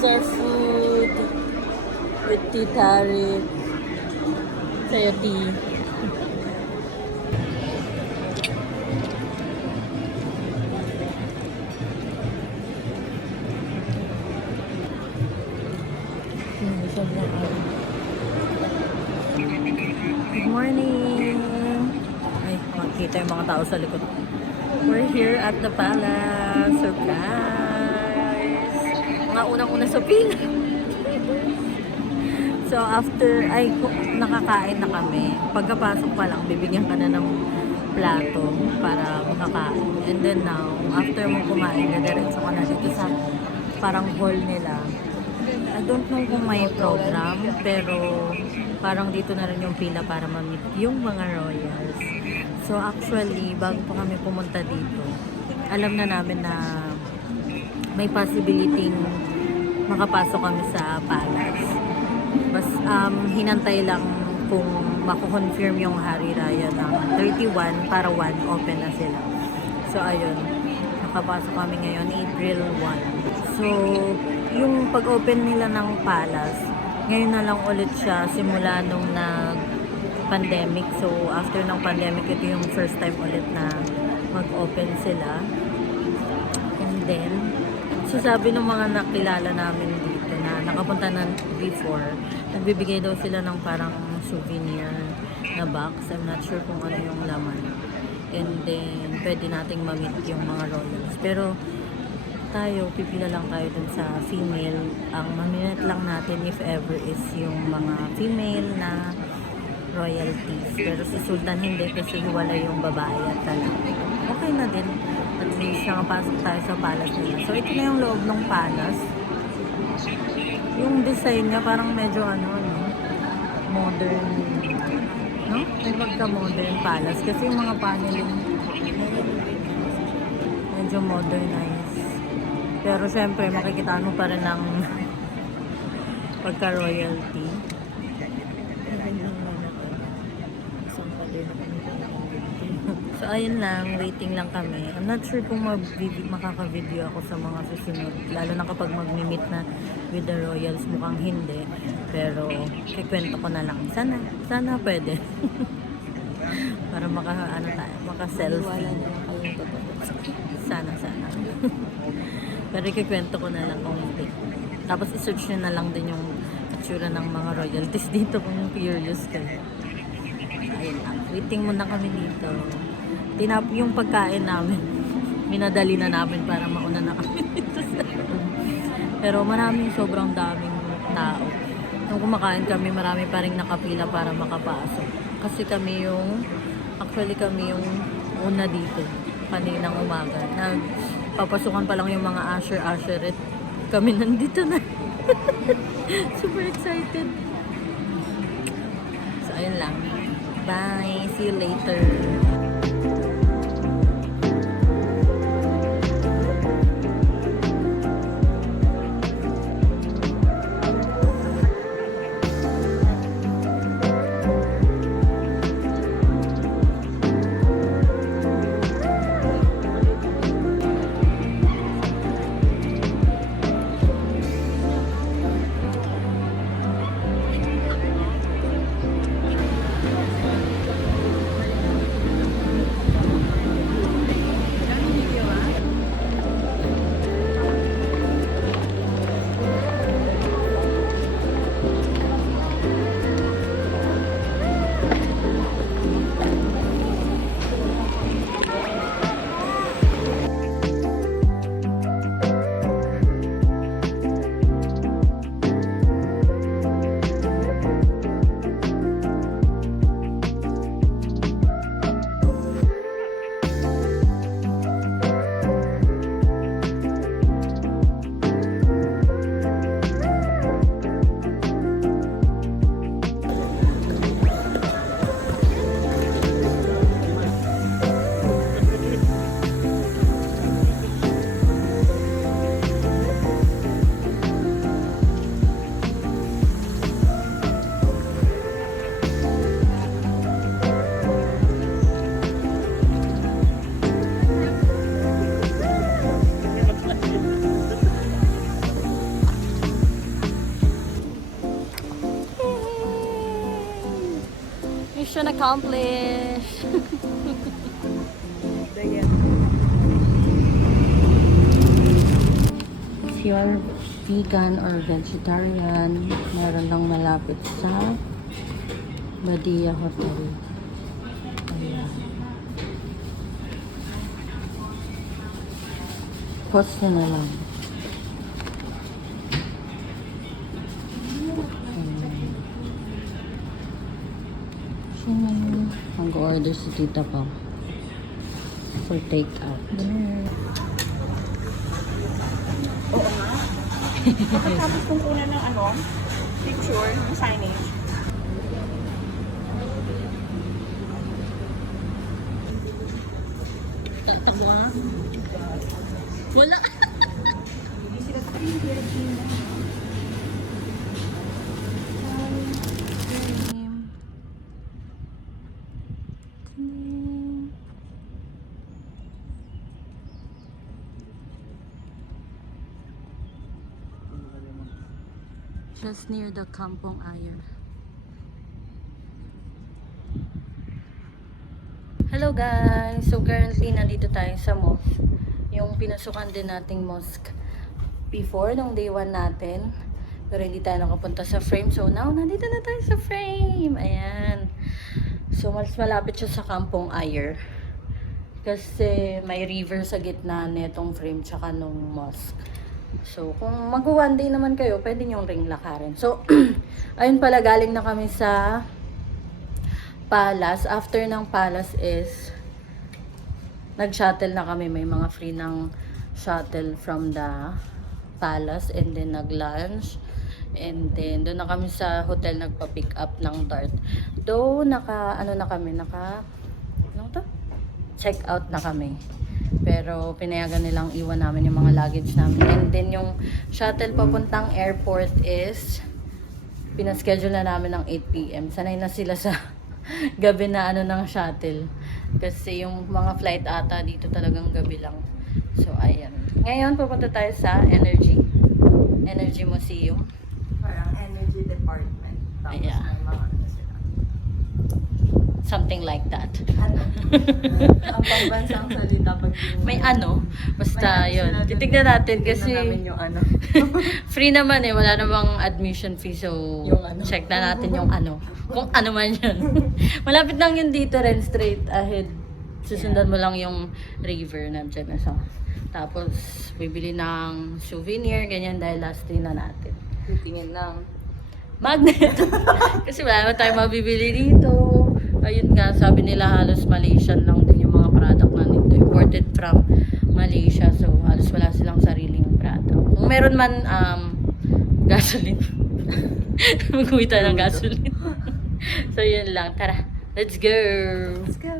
is our food with tea tarik. Sa'yo tea. Good morning! Ay, makikita yung mga tao sa likod. We're here at the palace. Surprise! Mga unang-una sa pila. So after, nakakain na kami. Pagkapasok pa lang, bibigyan ka na ng plato para makakain. And then now, after mo kumain, nadiretso ka na dito sa parang hall nila. I don't know kung may program, pero parang dito na rin yung pila para ma-meet yung mga royals. So actually, bago pa kami pumunta dito, alam na namin na may possibility makapasok kami sa palace. Hinantay lang kung mako-confirm yung Hari Raya ng 31 para 1 open na sila. So ayun, nakapasok kami ngayon April 1. So yung pag-open nila ng palace, ngayon na lang ulit siya simula nung nag-pandemic. So after ng pandemic, ito yung first time ulit na mag-open sila. And then, so sabi ng mga nakilala namin dito na nakapunta na before, nagbibigay daw sila ng parang souvenir na box. I'm not sure kung ano yung laman. And then, pwede nating ma-meet yung mga royals. Pero, tayo, pipila lang tayo dun sa female. Ang ma-meet lang natin if ever is yung mga female na royalties. Pero si Sultan hindi kasi wala yung babae at lalaki. Okay na din. At least nakapasok tayo sa palace nila. So, ito na yung loob ng palace. Yung design niya parang medyo modern. No? May magka-modern palace. Kasi yung mga paneling medyo modernized. Pero syempre, makikita mo pa rin ng pagka-royalty. So, ayun lang. Waiting lang kami. I'm not sure kung makaka-video ako sa mga susunod. Lalo na kapag mag-meet na with the royals. Mukhang hindi. Pero, kikwento ko na lang. Sana pwede. Para maka-selfie. Sana. Pero ikikwento ko na lang kung hindi. Tapos i-search nyo na lang din yung itsura ng mga royalties dito kung curious kayo. Ayun lang. Waiting muna kami dito. Yung pagkain namin, minadali na namin para mauna na kami dito sa Pero sobrang daming tao. Nung kumakain kami, marami pa rin nakapila para makapasok. Kasi actually kami yung una dito, kaninang umaga. Papasukan pa lang yung mga usher-usherette. Kami nandito na. Super excited. So, ayun lang. Bye. See you later. Mission accomplished! If you're vegan or vegetarian, meron lang malapit sa Badia Hotel. Ayan. Post nyo na lang. Mag-order si tita pa for take-out. Pagkatapos kong una ng picture, ng signage. Takbo ka? Wala! Hindi sila sa Just near the Kampong Ayer. Hello guys! So currently nandito tayo sa mosque. Yung pinasukan din nating mosque before, nung day 1 natin. Pero hindi tayo nakapunta sa frame. So now, nandito na tayo sa frame. Ayan. So mas malapit siya sa Kampong Ayer. Kasi may river sa gitna netong frame tsaka nung mosque. So, kung mag-one day naman kayo, pwede nyong ring lakarin. So, ayun pala, galing na kami sa Palace. After ng Palace is, nag-shuttle na kami. May mga free ng shuttle from the Palace. And then, nag-lunch. And then, doon na kami sa hotel nagpa-pick up ng Dart. Though, check out na kami. Pero pinayagan nilang iwan namin yung mga luggage namin. And then yung shuttle papuntang airport is pinaschedule na namin ng 8 PM. Sanay na sila sa gabi na ng shuttle. Kasi yung mga flight ata dito talagang gabi lang. So ayan. Ngayon pupunta tayo sa Energy Museum. parang energy department. Tapos Ayan. may mga sila. Something like that. Ang pambansang salita pag May basta yun. Titignan natin kasi namin yung free naman wala namang admission fee. So, Yung check na natin yung kung ano man yun. Malapit lang yun dito rin, straight ahead. Susundan mo lang yung river, nandiyan na siya. Tapos, bibili ng souvenir, ganyan dahil last day na natin. titingin lang. Magnet! Kasi wala naman tayong mabibili dito. Ayun nga, sabi nila halos Malaysian lang din yung mga product na nito. Imported from Malaysia. So, halos wala silang sariling product. Kung meron man, gasoline. Mag-uwi tayo ng gasoline. So, yun lang. Tara, let's go! Let's go!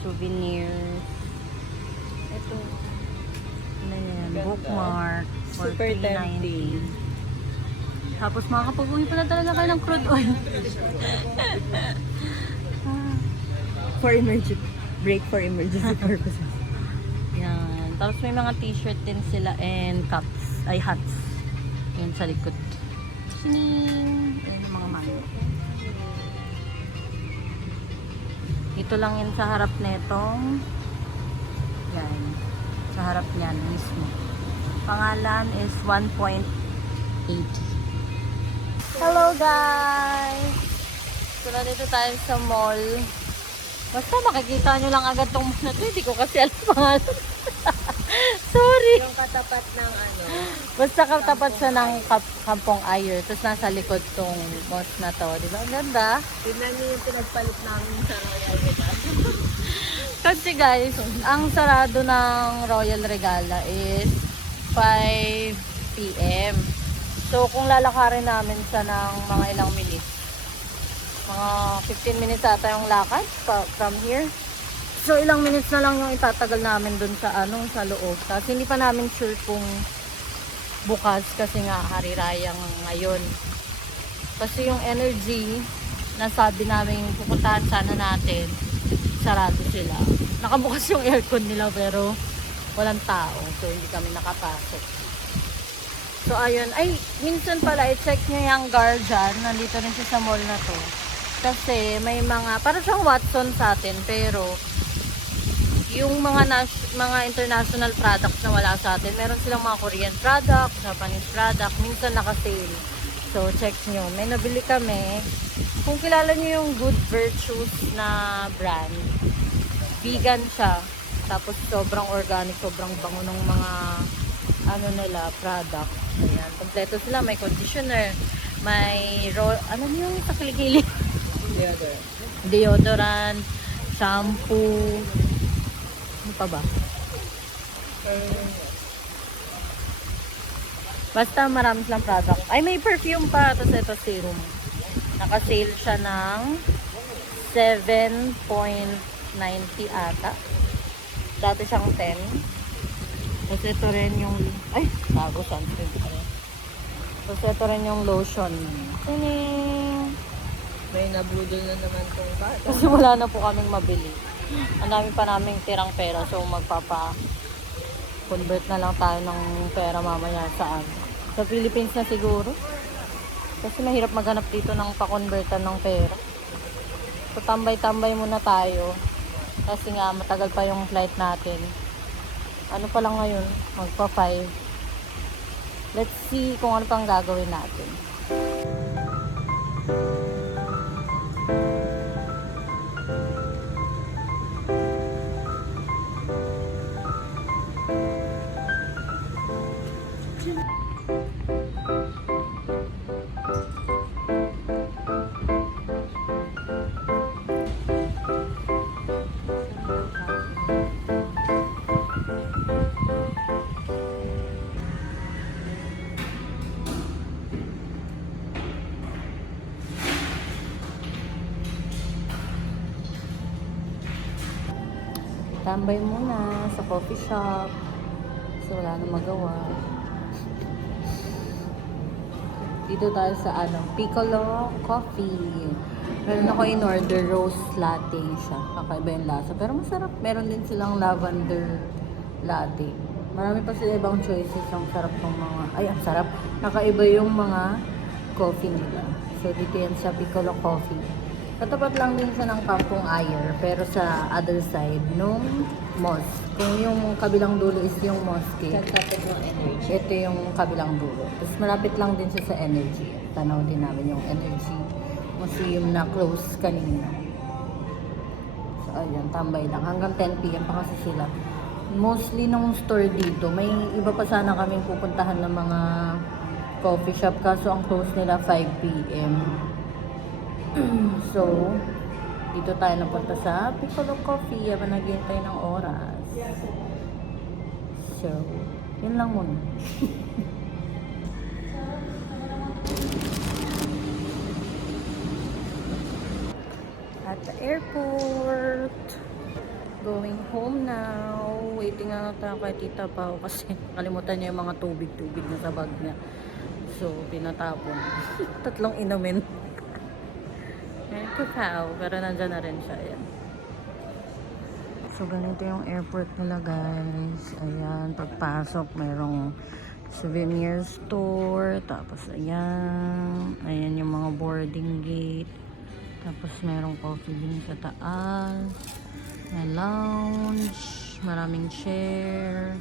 Souvenirs. Ito. Ano yan? Bookmark. For Super $3.90. tempting. Tapos makakapag-uwi pala talaga kayo ng crude oil. For emergency break for emergency purposes. Yan. Tapos may mga t-shirt din sila and cups. Ay, hats. Yan sa likod. Sining! Yan yung mga mango. Ito lang yun sa harap netong. Yan. Sa harap niyan mismo. Pangalan is 1.80. Hello guys! So nandito tayo sa mall. Basta makikita nyo lang agad tong mall na to. Hindi ko kasi alam pangalan. Sorry! Yung katapat ng Basta katapat siya ng Kampong Ayer. Tapos nasa likod tong mosque na to. Di ba? Ang ganda. tignan niyo yung pinagpalit namin sa Royal Regala. Kasi guys, ang sarado ng Royal Regala is 5 PM. So, kung lalakarin namin siya ng mga ilang minutes, mga 15 minutes ata yung lakad from here. So, ilang minutes na lang yung itatagal namin dun sa, sa loob. Kasi hindi pa namin sure kung bukas kasi nga hari raya ngayon. Kasi yung energy na sabi namin pupuntahan sana natin, sarado sila. Nakabukas yung aircon nila pero walang tao. So, hindi kami nakapasok. So, ayun. Ay, minsan pala, i-check nyo yung guardian. Nandito rin siya sa mall na to. Kasi may mga, para siyang Watson sa atin, pero yung mga international products na wala sa atin, meron silang mga Korean product, Japanese product, minsan naka-sale. So, check nyo. May nabili kami. Kung kilala nyo yung Good Virtues na brand, vegan siya. Tapos, sobrang organic, sobrang bango ng mga nila, product. Ayan. Kompleto sila. May conditioner, may yung sa kilikili? Deodorant, shampoo, ano pa ba? Basta marami silang product. Ay, may perfume pa. Tapos ito serum. Naka-sale siya ng 7.90 ata. Dati siyang 10. Tapos ito rin yung, ay, bago sunscreen pa rin. Tapos ito rin yung lotion. Tining! May nabudol na naman tong bata. Kasi wala na po kaming mabili. Ang dami pa naming tirang pera. So magpapa-convert na lang tayo ng pera mamaya saan. Sa Philippines na siguro. Kasi mahirap maghanap dito ng pa-convertan ng pera. So tambay-tambay muna tayo. Kasi nga matagal pa yung flight natin. Ano pa lang ngayon? Magpa 5. Let's see kung ano pang gagawin natin. Tambay muna sa coffee shop. So, wala nang magawa. Dito tayo sa Piccolo Coffee. Meron ako in-order rose latte siya. Kakaiba yung lasa. Pero masarap. Meron din silang lavender latte. Marami pa sila ibang choices. Ang sarap ng mga... Ay, ang sarap. Nakaiba yung mga coffee nila. So, dito yan sa Piccolo Coffee. Katapat lang din siya ng Kampong Ayer, pero sa other side, nung mosque. Kung yung kabilang dulo is yung mosque, Katapat ng energy. ito yung kabilang dulo. Tapos malapit lang din siya sa energy. Tanaw din namin yung energy museum na close kanina. So, ayan, tambay lang. Hanggang 10 p.m. pa kasi sila. Mostly nung store dito, may iba pa sana kaming pupuntahan ng mga coffee shop, kaso ang close nila 5 p.m. So, dito tayo napunta sa Piccolo Coffee habang naghihintay ng oras. So, yun lang muna. At the airport. Going home now. Waiting nga tayo kay Tita Pao kasi kalimutan niya yung mga tubig-tubig na sa bag niya. So, pinatapon. 3 inumin. Ito Pao, pero nandyan na rin siya. Ayan. So, ganito yung airport nila, guys. Ayan, pagpasok, merong souvenir store. Tapos, ayan. Ayan yung mga boarding gate. Tapos, merong coffee bean sa taas. May lounge. Maraming chair.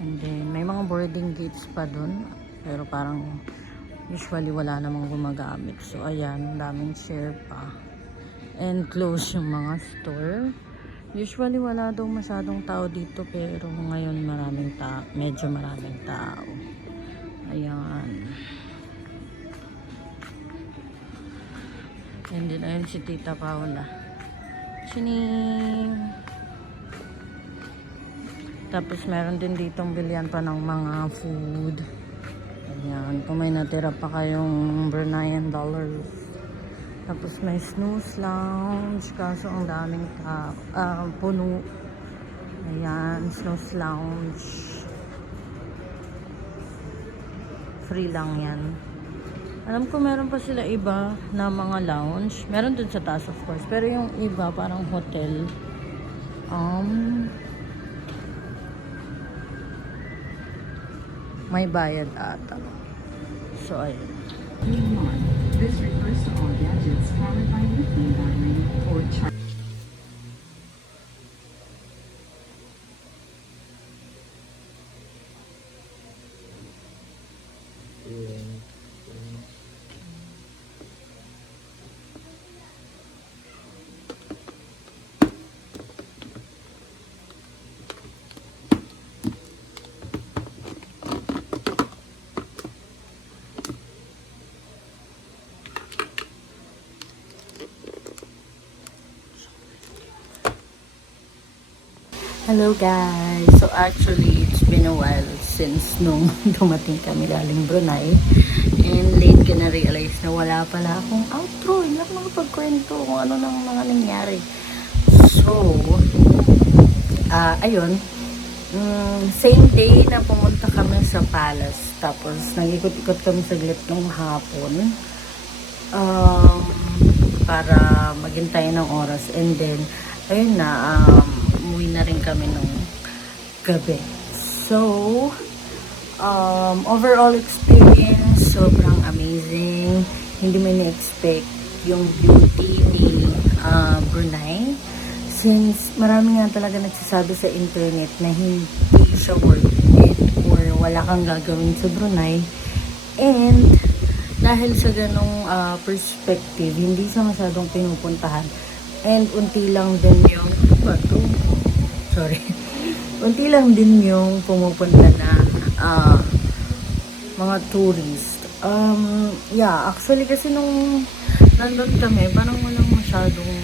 And then, may mga boarding gates pa dun. Pero parang usually wala namang gumagamit. So, ayan, daming share pa. And close yung mga store. Usually wala daw masyadong tao dito, pero ngayon medyo maraming tao. Ayan. And then, ayun si Tita Paula. Chining! Tapos meron din ditong bilihan pa ng mga food. Ayan, kung may natira pa kayong Bruneian dollars. Tapos may snooze lounge, kaso ang daming puno. Ayan, snooze lounge. Free lang yan. Alam ko meron pa sila iba na mga lounge. Meron dun sa taas of course. Pero yung iba parang hotel. May bayad ata. So, ayun. This refers to all gadgets powered by lithium battery or charge. Hello guys! So actually, it's been a while since nung dumating kami galing Brunei. And late ko na-realize na wala pala akong outro. Hindi ako nakapagkwento kung ano nang mga nangyari. So, ayun. Same day na pumunta kami sa palace. Tapos, nag-ikot-ikot kami saglit nung hapon. Para maghintay ng oras. And then, ayun na, umuwi na rin kami nung gabi. So, overall experience, sobrang amazing. Hindi mo na-expect yung beauty ni Brunei. Since marami nga talaga nagsasabi sa internet na hindi siya worth it or wala kang gagawin sa Brunei. And dahil sa ganong perspective, hindi siya masyadong pinupuntahan. And unti lang din yung unti lang din yung pumupunta na mga tourist. Yeah, actually kasi nung nandun kami, parang walang masyadong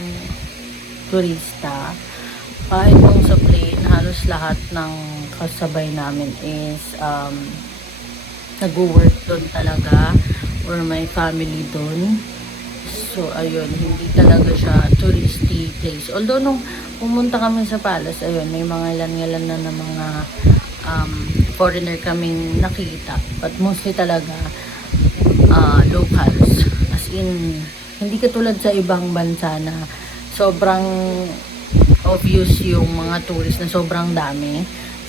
turista. Kahit nung sa plane, halos lahat ng kasabay namin is nag-work doon talaga or may family doon. So, ayun, hindi talaga siya touristy place. Although, nung pumunta kami sa palace, ayun, may mga ilan-ilan na mga foreigner kaming nakita. But mostly talaga locals. As in, hindi katulad sa ibang bansa na sobrang obvious yung mga tourist na sobrang dami.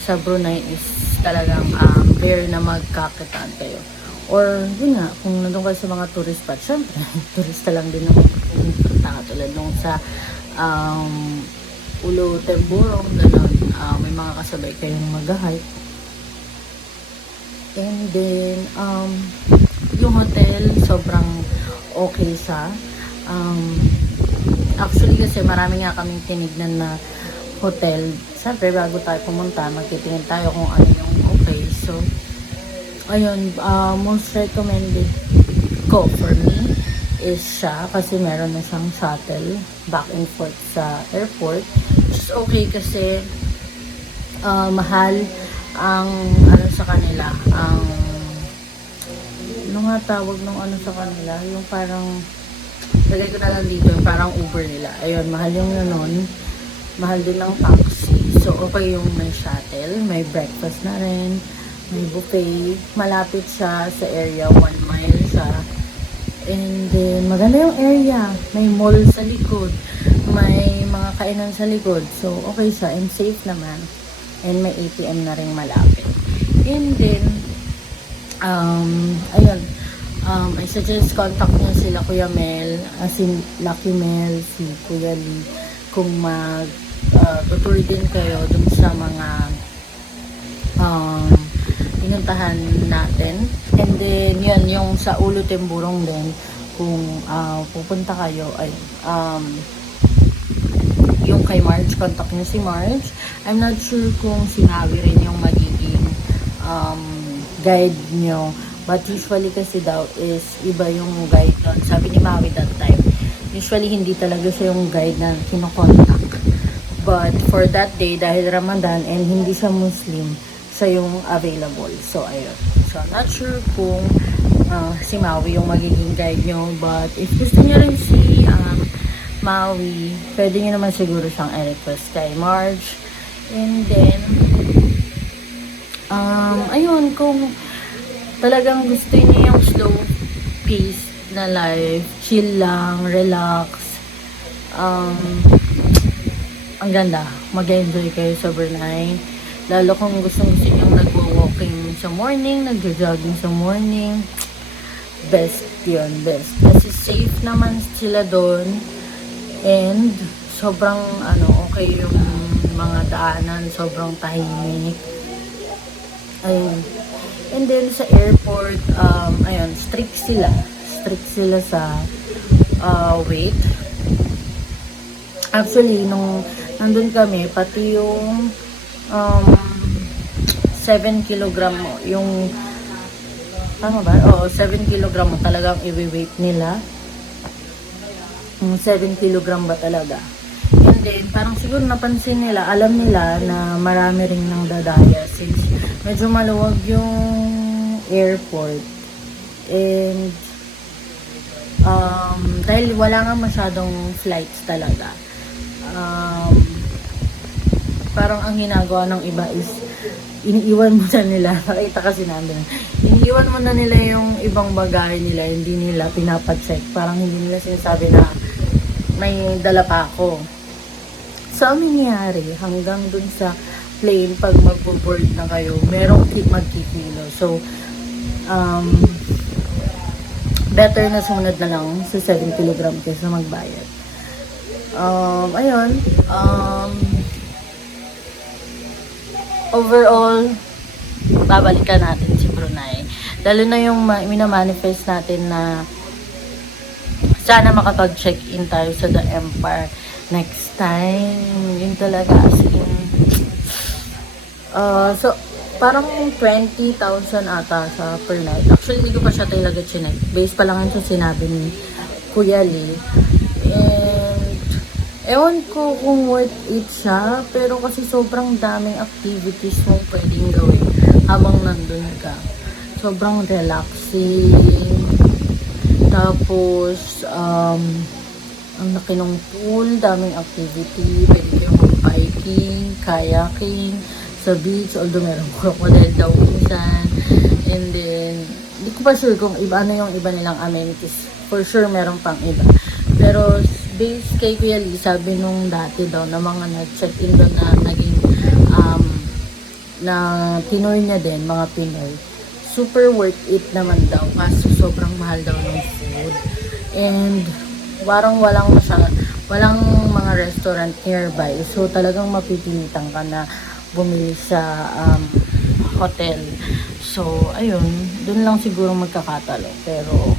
Sa Brunei is talagang rare na magkakitaan kayo. Or, yun nga, kung nandun kayo sa mga tourist spot, syempre, turista lang din naman pumunta tulad nung sa Ulo Temburong, gano'n, may mga kasabay kayong mag-hike. And then, yung hotel, sobrang okay siya. Actually, kasi marami nga kaming tinignan na hotel. Syempre, bago tayo pumunta, magtitingin tayo kung ano yung okay. So, ayun, most recommended ko for me is siya kasi meron na siyang shuttle back and forth sa airport. Which is okay kasi mahal ang ano sa kanila, ang ano nga tawag ng ano sa kanila, yung parang lagay ko na lang dito, yung parang Uber nila. Ayun, mahal yung nanon. Mahal din ng taxi. So, okay yung may shuttle, may breakfast na rin. May buffet. Malapit siya sa area. 1 mile siya. And then, maganda yung area. May mall sa likod. May mga kainan sa likod. So, okay siya. And safe naman. And may ATM na rin malapit. And then, ayun. I suggest contact niyo sila Kuya Mel. As in, Lucky Mel, si Kuya Lee. Kung tutur din kayo dun sa mga pinuntahan natin. And then, yun, yung sa Ulo Temburong din, kung pupunta kayo, ay, yung kay Marge, contact nyo si Marge. I'm not sure kung sinabi rin yung magiging guide nyo. But usually kasi daw is iba yung guide doon. Sabi ni Maui that time, usually hindi talaga siya yung guide na kinokontak. But for that day, dahil Ramadan and hindi siya Muslim, siya yung available. So, ayun. So, not sure kung si Maui yung magiging guide nyo. But, if gusto nyo rin si Maui, pwede nyo naman siguro siyang i-request kay Marge. And then, ayun, kung talagang gusto niyo yung slow pace na life, chill lang, relax, ang ganda, mag-enjoy kayo sa Brunei. Lalo kung gusto niyo nagwo-walking sa morning, nagjo-jogging sa morning, best yun, best. Kasi safe naman sila doon, and sobrang okay yung mga daanan, sobrang tahimik. Ayun. And then sa airport, ayun, strict sila sa weight. Actually, nung nandun kami, pati yung 7 kilogram yung tama ba? Oo, 7 kilogram talagang i-weight nila. 7 kilogram ba talaga? And then, parang siguro napansin nila, alam nila na marami ring nang dadaya since medyo maluwag yung airport. And dahil wala nga masyadong flights talaga, parang ang ginagawa ng iba is iniiwan mo na nila, nakita kasi namin, iniiwan mo na nila yung ibang bagay nila, hindi nila pinapacheck, parang hindi nila sinasabi na may dala pa ako. So, ang nangyari, hanggang dun sa plane, pag mag-board na kayo, merong magkikilo. So, better na sumunod na lang sa 7 kilogram kaysa magbayad. Ayun, overall, babalikan natin si Brunei. Lalo na yung minamanifest natin na sana makapag-check-in tayo sa The Empire next time. Yun talaga, as in, so, parang 20,000 ata sa per night. Actually, hindi ko pa siya talaga chinek. Base pa lang sa sinabi ni Kuya Lee. And, ewan ko kung worth it siya, pero kasi sobrang daming activities mong pwedeng gawin habang nandun ka. Sobrang relaxing. Tapos, ang laki ng pool, daming activity, pwede kayong mag-biking, kayaking, sa beach, although merong crocodile daw minsan. And then, hindi ko pa sure kung ano yung iba nilang amenities. For sure, meron pang iba. Pero, based kay Kuya Lee, sabi nung dati daw na mga nag-check-in doon na naging, na Pinoy niya din, mga Pinoy. Super worth it naman daw kasi sobrang mahal daw ng food. And, walang mga restaurant nearby. So, talagang mapipilitan ka na bumili sa hotel. So, ayun, dun lang siguro magkakatalo. Pero,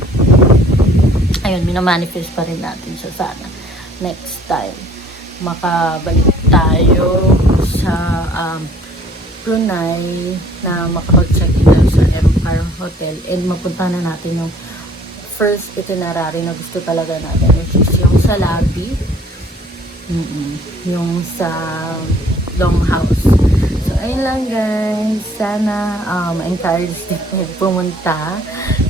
ayun, minamanifest pa rin natin siya sana. Next time, makabalik tayo sa Brunei na makapag-check-in tayo sa Empire Hotel and mapunta na natin yung first itinerary na gusto talaga natin, which is yung sa lobby, yung sa Longhouse. So, ayun lang guys. Sana encourage din pumunta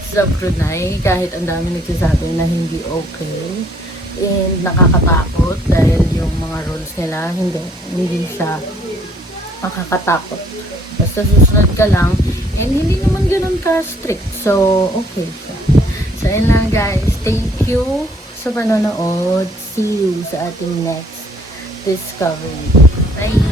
sa Brunei kahit ang dami nagsasabi na hindi okay and nakakatakot dahil yung mga rules nila hindi siya makakatakot. Basta susunod ka lang and hindi naman ganun ka strict. So, okay siya. So, ayun lang guys. Thank you sa panonood. See you sa ating next discovery. Bye!